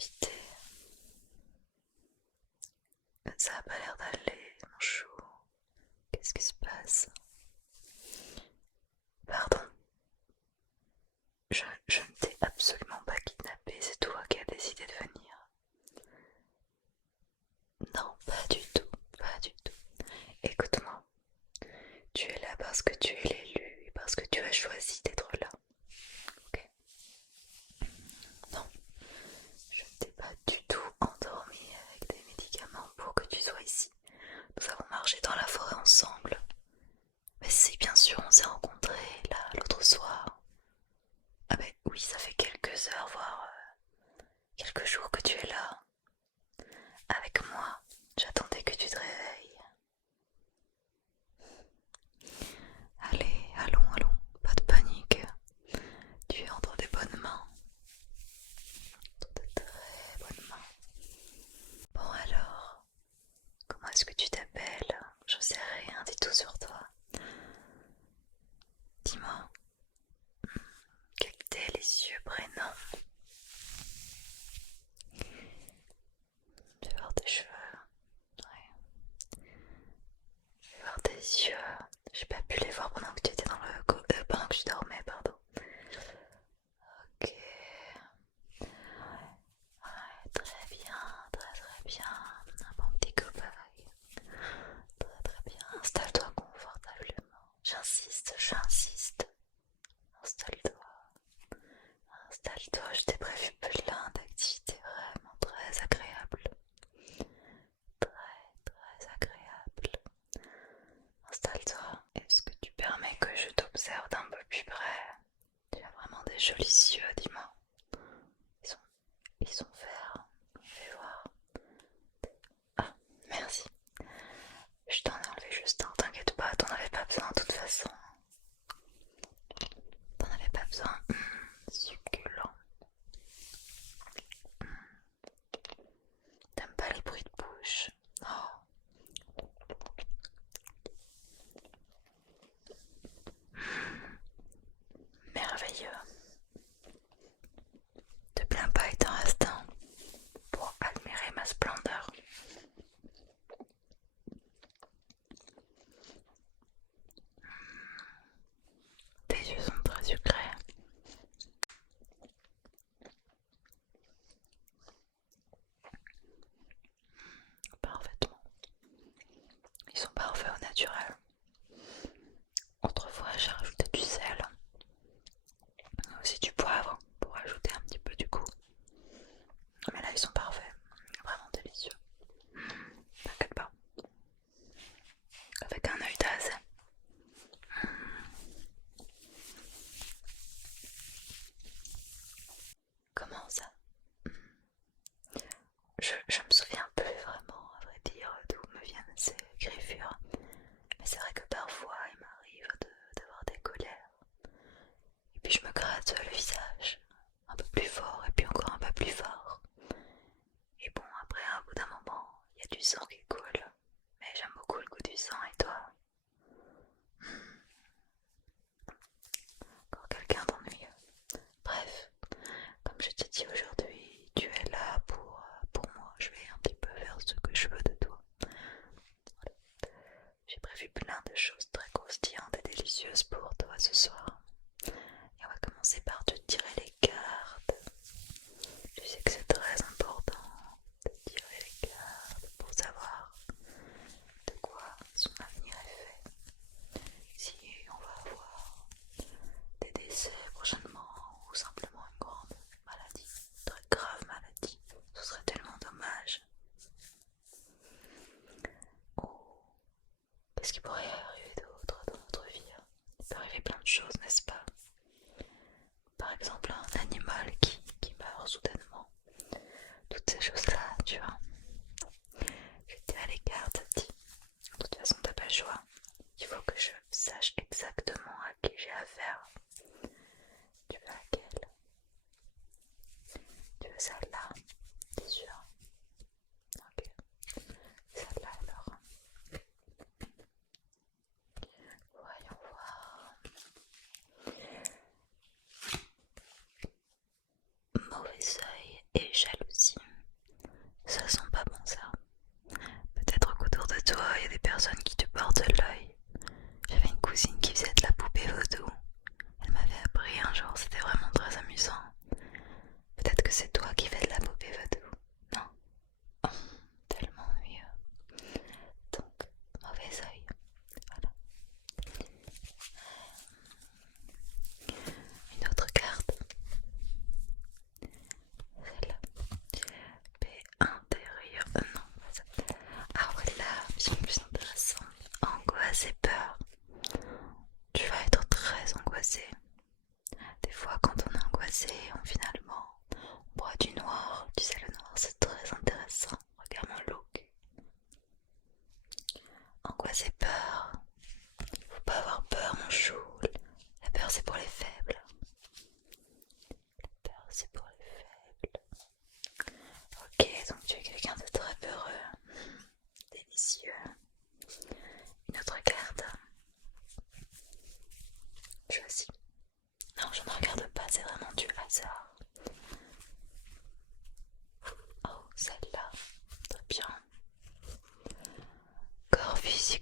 invité. Ça a pas l'air d'aller, mon chou. Qu'est-ce qui se passe? Pardon, je ne t'ai absolument pas kidnappé, c'est toi qui as décidé de venir. Non, pas du tout, pas du tout. Écoute-moi, tu es là parce que tu es l'élu et parce que tu as choisi d'être là. Ok? Non, je ne t'ai pas du tout endormi avec des médicaments pour que tu sois ici. Nous avons marché dans la forêt ensemble. Mais si, bien sûr, on s'est rencontrés là l'autre soir. Ah ben oui, ça fait quelques heures, voire quelques jours que tu es là. Avec moi, j'attendais que tu te réveilles. Allez, allons, pas de panique. Tu es entre des bonnes mains. Entre de très bonnes mains. Bon alors, comment est-ce que tu t'appelles? Je sais rien du tout sur toi. Dis-moi, quel délicieux prénom. Je vais voir tes cheveux. Ouais. Je vais voir tes yeux. J'ai pas pu les voir pendant que tu étais dans pendant que je dormais, pardon. Ok. Ouais, très bien, très bien. Un bon petit cobaye. Très bien. Installe-toi confortablement. J'insiste. Installe-toi. Installe-toi, je t'ai prévu plein d'activités vraiment très agréables. Très agréables. Installe-toi. Est-ce que tu permets que je t'observe d'un peu plus près? Tu as vraiment des jolis yeux, dis-moi. Ils sont, ils sont verts. Fais voir. Ah, merci. Je t'en ai enlevé juste un, t'inquiète pas, t'en avais pas besoin de toute façon. T'en avais pas besoin. Succulent. T'aimes pas les bruits de bouche? Oh, merveilleux. Te plains pas, il t'en reste un pour admirer ma splendeur. Tes yeux sont très sucrés. Parfaitement. Ils sont parfaits au naturel. Autrefois, j'ai rajouté du sel, aussi du poivre pour ajouter un petit peu du goût. Mais là, ils sont parfaits. Vraiment délicieux. T'inquiète pas. Avec un œil d'Az. Comment ça? Je me souviens plus vraiment, à vrai dire, d'où me viennent ces griffures. Mais c'est vrai que parfois, il m'arrive d'avoir des colères. Et puis je me gratte le visage. Un peu plus fort et puis encore un peu plus fort. Et bon, après, à bout d'un moment, il y a du sang qui coule. Mais j'aime beaucoup le goût du sang, et toi? Encore quelqu'un d'ennuyeux. Bref, comme je t'ai dit aujourd'hui, tu es là pour moi. Je vais un petit peu faire ce que je veux de toi. Voilà. J'ai prévu plein de choses très croustillantes et délicieuses pour toi ce soir. Et on va commencer par te tirer les cartes. Tu sais que c'est très important de tirer les cartes pour savoir de quoi son avenir est fait. Si on va avoir des décès prochainement ou simplement une grande maladie, très grave maladie, ce serait tellement dommage. Ou qu'est-ce qui pourrait arriver d'autre dans notre vie? Il peut arriver plein de choses, n'est-ce pas? Par exemple, un animal qui meurt soudainement. Toutes ces choses-là, tu vois. Je tire les cartes, dis. De toute façon, t'as pas le choix. Il faut que je sache exactement à qui j'ai affaire. Tu veux laquelle? Tu veux celle-là? T'es sûr? Ok. Celle-là alors. Voyons voir. Mauvais œil et jalousie.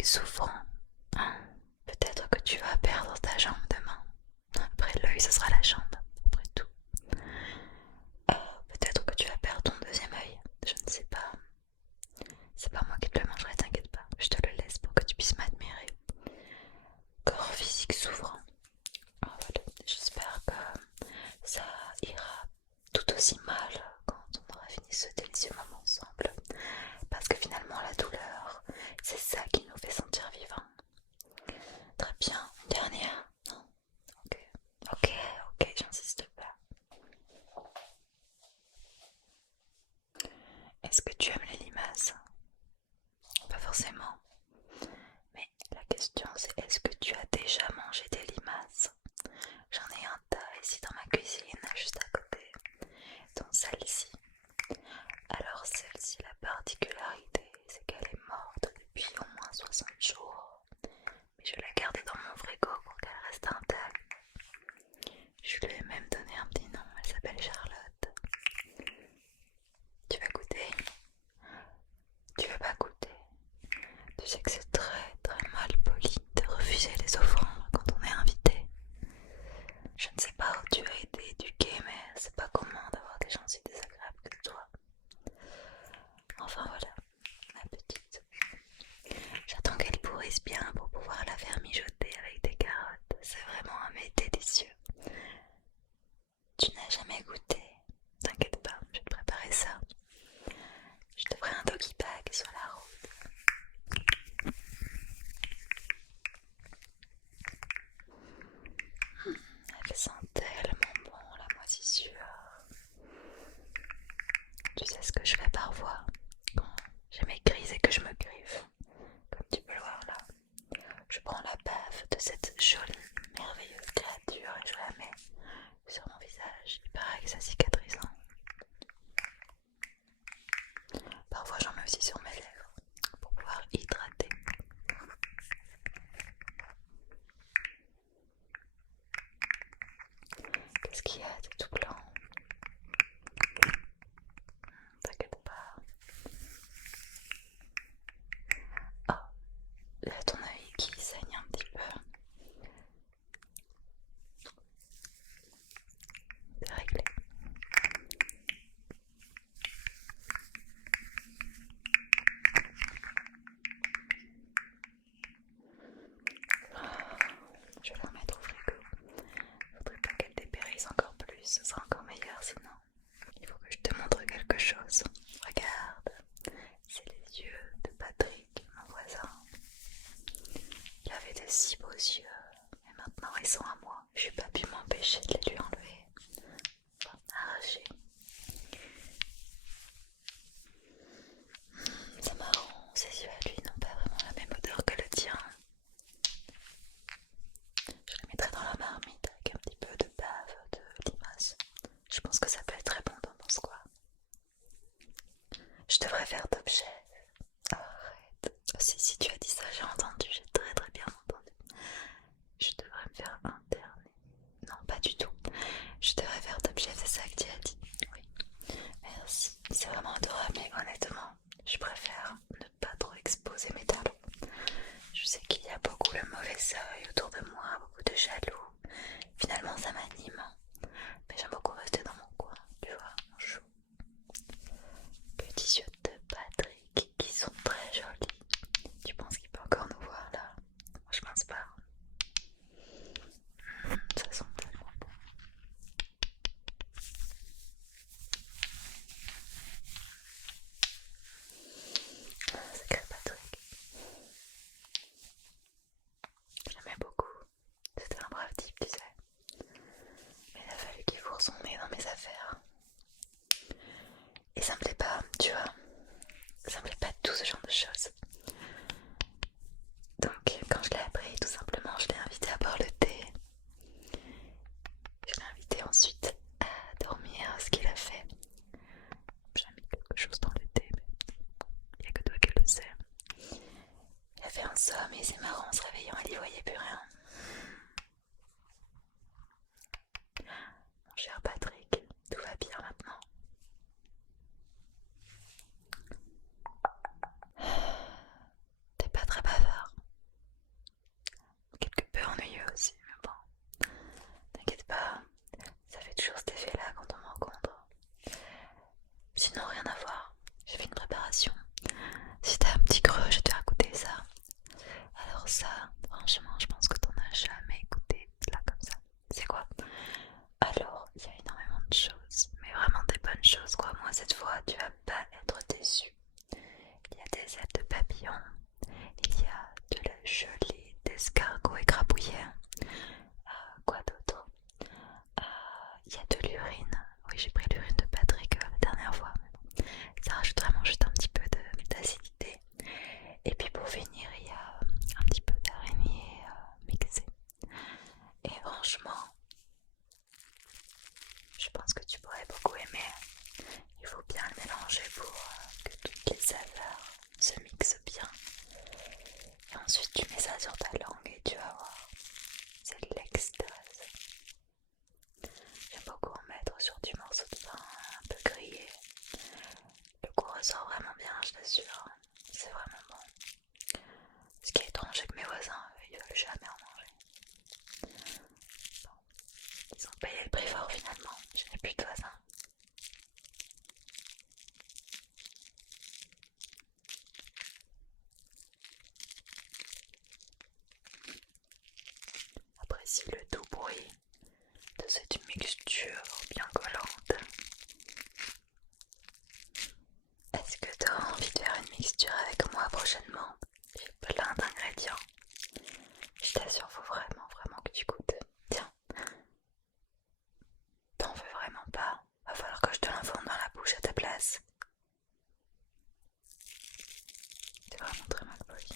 souffrant. Hein, peut-être que tu vas perdre ta jambe demain. Après l'œil, ce sera la jambe, après tout. Peut-être que tu vas perdre ton deuxième œil, je ne sais pas. C'est pas moi qui te le mangerai, t'inquiète pas. Je te le laisse pour que tu puisses m'admirer. Corps physique souffrant. Voilà. J'espère que ça ira tout aussi mal quand on aura fini ce délicieux moment ensemble. Parce que finalement, la douleur, c'est ça qui nous fait sentir vivants. Très bien. Une dernière? Non? Ok. Ok, ok, j'insiste pas. Est-ce que tu aimes les limaces? Pas forcément. Mais la question c'est est-ce que tu as déjà mangé des limaces? J'en ai un tas ici dans ma cuisine, juste à côté, dont celle-ci. Alors celle-ci, la particularité, c'est qu'elle est morte depuis au moins 60 jours. Mais je l'ai gardée dans mon frigo pour qu'elle reste intacte. Je lui ai même donné un petit nom, elle s'appelle Charlotte. Tu vas goûter? Tu veux pas goûter? Tu sais que c'est très très mal poli de refuser les offrandes quand on est invité. Je ne sais pas où tu as été éduqué, mais c'est pas commun d'avoir des gens si désagréables que toi. Enfin voilà, ma petite. J'attends qu'elle pourrisse bien pour pouvoir la faire mijoter avec des carottes. C'est vraiment un mets délicieux. Tu n'as jamais goûté? T'inquiète pas, je vais te préparer ça. Je te ferai un doggy bag sur la route. Elle sent tellement bon la moisissure. Tu sais ce que je fais parfois quand j'ai mes crises et que je me griffe, comme tu peux le voir là. Je prends la bave de cette jolie, merveilleuse créature et je la mets sur mon visage. Il paraît que c'est cicatrisant. Parfois j'en mets aussi sur mes lèvres pour pouvoir hydrater. Qu'est-ce qu'il y a? C'est tout blanc. T'inquiète pas. Ah, là ton œil qui saigne un petit peu. C'est réglé. Je vais la remettre au frigo. Faudrait pas qu'elle dépérisse encore plus, ce sera encore meilleur sinon. Il faut que je te montre quelque chose. Regarde, c'est les yeux de Patrick, mon voisin. Il avait de si beaux yeux, et maintenant ils sont à moi. J'ai pas pu m'empêcher de les lui enlever. Enfin, arracher. C'est marrant, ses yeux à lui n'ont pas vraiment la même odeur que le tien. Je les mettrai dans la marmite avec un petit peu de bave, de limace. Je pense que ça peut être très bon, t'en penses quoi? Je devrais faire Top Chef. Arrête. Si tu as dit ça, j'ai entendu, j'ai très très bien entendu. Je devrais me faire interner. Non, pas du tout. Je devrais faire Top Chef, c'est ça que tu as dit. Oui. Merci. C'est vraiment adorable, mais honnêtement, je préfère ne pas trop exposer mes talents. Je sais qu'il y a beaucoup le mauvais œil autour de moi, beaucoup de jaloux. Finalement, ça m'anime. Mais j'aime beaucoup rester dans mon coin, tu vois, mon chou. Petits yeux de Patrick qui sont très jolis. Tu penses qu'il peut encore nous voir là? Moi, je pense pas. Ça sent tellement bon. Sacré Patrick. Je l'aimais beaucoup. C'était un brave type, tu sais. Mais il a fallu qu'il fourre son nez dans mes affaires. Et ça me plaît pas, tu vois. Ça me plaît pas tout ce genre de choses. Donc, quand je l'ai appris, tout simplement, je l'ai invité à boire le thé. Je l'ai invité ensuite à dormir, ce qu'il a fait. J'ai mis quelque chose dans le thé, mais il n'y a que toi qui le sais. Il a fait un somme et c'est marrant, en se réveillant, il y voyait plus rien. Mon cher Patrick, tout va bien maintenant. bonne chose, crois-moi, cette fois tu vas pas être déçu. Il y a des ailes de papillon, il y a de la gelée d'escargot écrabouillé. Quoi d'autre? Il y a de l'urine. Oui, j'ai pris l'urine de Patrick la dernière fois. Mais bon, ça rajoute vraiment juste un petit peu d'acidité. Et puis pour finir, il y a un petit peu d'araignée mixée. Et franchement, je pense que tu pourrais beaucoup aimer. Il faut bien le mélanger pour que toutes les saveurs se mixent bien. Et ensuite tu mets ça sur ta langue et tu vas voir. C'est l'extase. J'aime beaucoup en mettre sur du morceau de pain un peu grillé. Le goût ressort vraiment bien, je t'assure. C'est vraiment bon. Ce qui est étrange, c'est que mes voisins, ils veulent jamais en manger. Bon, ils ont payé le prix fort finalement. Je n'ai plus de voisins. Apprécie le doux bruit de cette mixture bien collante. Est-ce que tu as envie de faire une mixture avec moi prochainement? J'ai plein d'ingrédients. Je t'assure, faut vraiment que tu goûtes. Tiens, t'en veux vraiment pas? Va falloir que je te l'enfonce dans la bouche à ta place. C'est vraiment très mal poli.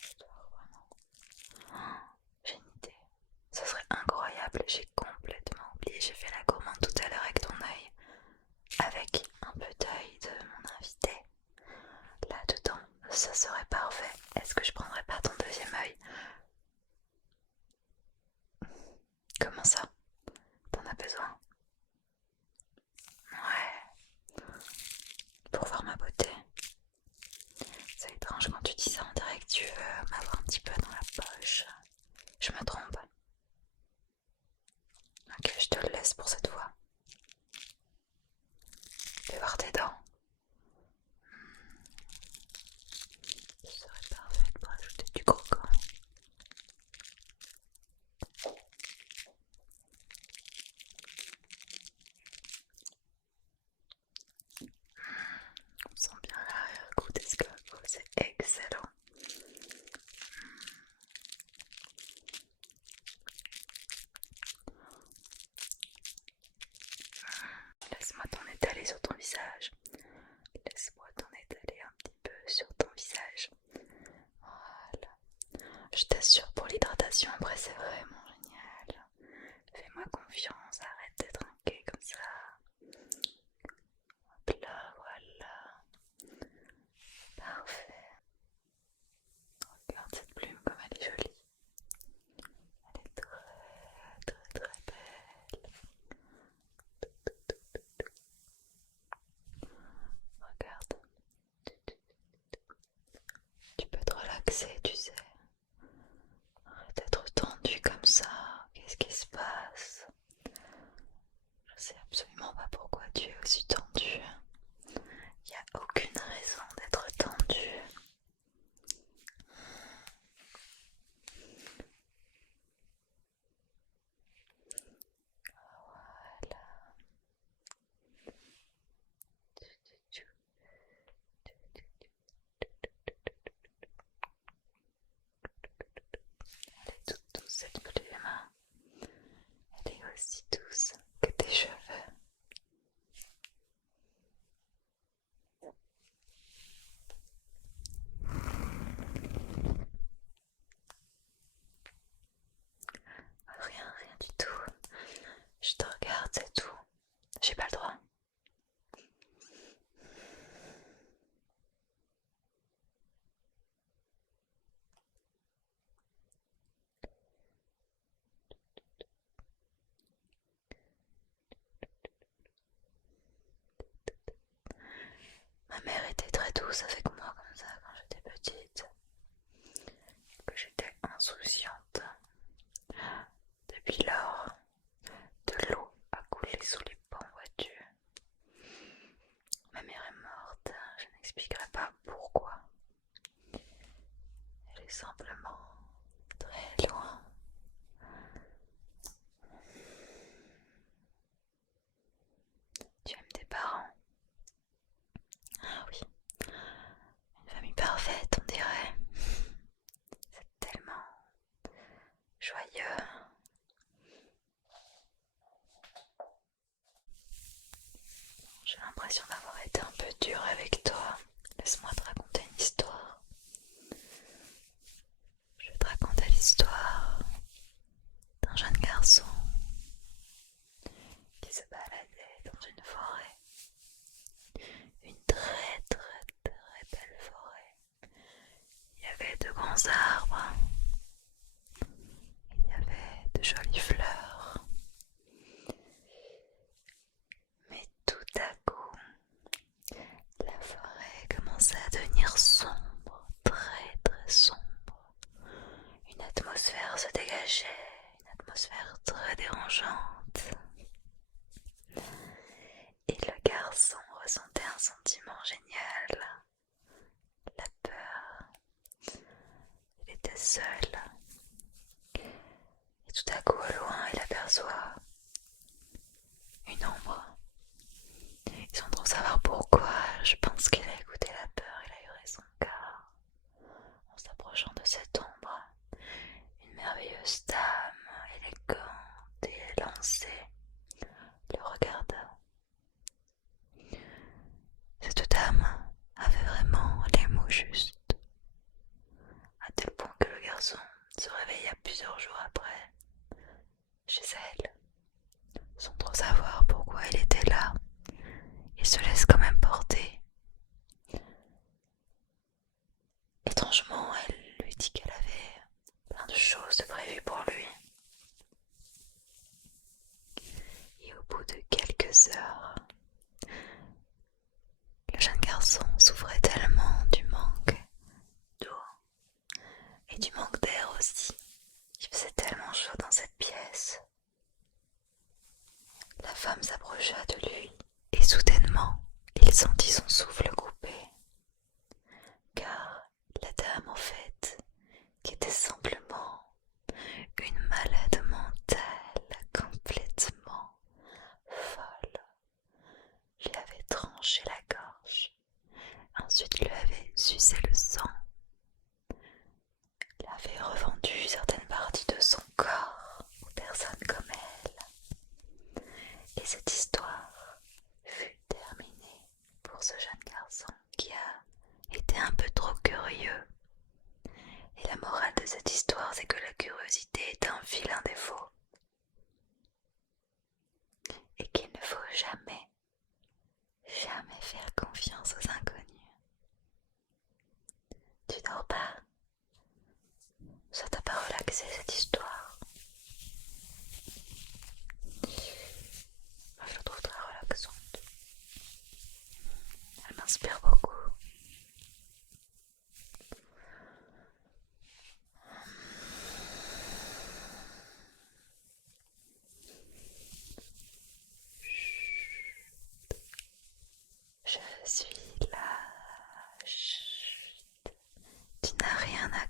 J'adore vraiment. Oh, j'ai une idée. Ce serait incroyable, j'ai complètement oublié. J'ai fait la gourmande tout à l'heure avec ton œil. Avec un peu d'œil de mon invité. Là-dedans, ça serait parfait. Est-ce que je prendrais pas ton deuxième œil? Comment ça? T'en as besoin? Ouais. Pour voir ma beauté. C'est étrange quand tu dis ça en direct, tu veux m'avoir un petit peu dans la poche. Je me trompe. Ok, je te le laisse pour cette fois. Fais voir tes dents. Ce serait parfait pour ajouter du croquant. On sent bien l'arrière-goût d'escargot, c'est excellent. Laisse-moi t'en étaler sur ton visage. Laisse-moi t'en étaler un petit peu sur ton visage. Voilà. Je t'assure, pour l'hydratation, après, c'est vraiment génial. Fais-moi confiance, arrête d'être inquiet comme ça. Hop là, voilà. Parfait. Regarde cette plume comme elle est jolie. Elle est très belle. Regarde. Tu peux te relaxer, tu sais. Arrête d'être tendu comme ça. Qu'est-ce qui se passe? Je sais absolument pas pourquoi tu es aussi tendu. Il n'y a aucune raison d'être tendu. Voilà. Elle est toute douce cette plume. Elle est aussi douce que tes cheveux. Rien du tout. Je te regarde, c'est tout. J'ai pas le droit. Ma mère était très douce avec moi comme ça quand j'étais petite. Que j'étais insouciante. Depuis lors, de l'eau a coulé sous les ponts, vois-tu. Ma mère est morte, je n'expliquerai pas pourquoi. Elle est simplement très loin. J'ai l'impression d'avoir été un peu dure avec toi. Laisse-moi te raconter une histoire. Je vais te raconter l'histoire d'un jeune garçon qui se baladait dans une forêt. Une très très très belle forêt. Il y avait de grands arbres. Il y avait de jolies fleurs. Mais tout à coup, la forêt commençait à devenir sombre, très très sombre. Une atmosphère se dégageait, une atmosphère très dérangeante. Et le garçon ressentait un sentiment génial, la peur. Il était seul. Et tout à coup, au loin, il aperçoit une ombre. Sans trop savoir pourquoi, je pense qu'il a écouté la peur, il a hurlé son cœur. En s'approchant de cette ombre, une merveilleuse dame, élégante et élancée, le regarda. Cette dame avait vraiment les mots justes, à tel point que le garçon se réveilla plusieurs jours après, chez elle. Sans trop savoir pourquoi il était là, il se laisse quand même porter. Étrangement, elle lui dit qu'elle avait plein de choses de prévues pour lui. Et au bout de quelques heures, le jeune garçon souffrait tellement du manque d'eau et du manque d'air aussi. Il faisait tellement chaud dans cette pièce. La femme s'approcha de lui et soudainement, il sentit son souffle coupé. Car la dame, en fait, qui était simplement une malade mentale complètement folle, lui avait tranché la gorge, ensuite lui avait sucé le sang, lui avait revendu certaines parties de son corps aux personnes comme elle. Et cette histoire fut terminée pour ce jeune garçon qui a été un peu trop curieux. Et la morale de cette histoire, c'est que la curiosité est un vilain défaut. Et qu'il ne faut jamais, jamais faire confiance aux inconnus. Tu dors pas? Ça t'a pas relaxé cette histoire? Moi, je la trouve très relaxante. Elle m'inspire beaucoup. Je suis là. Chut. Tu n'as rien à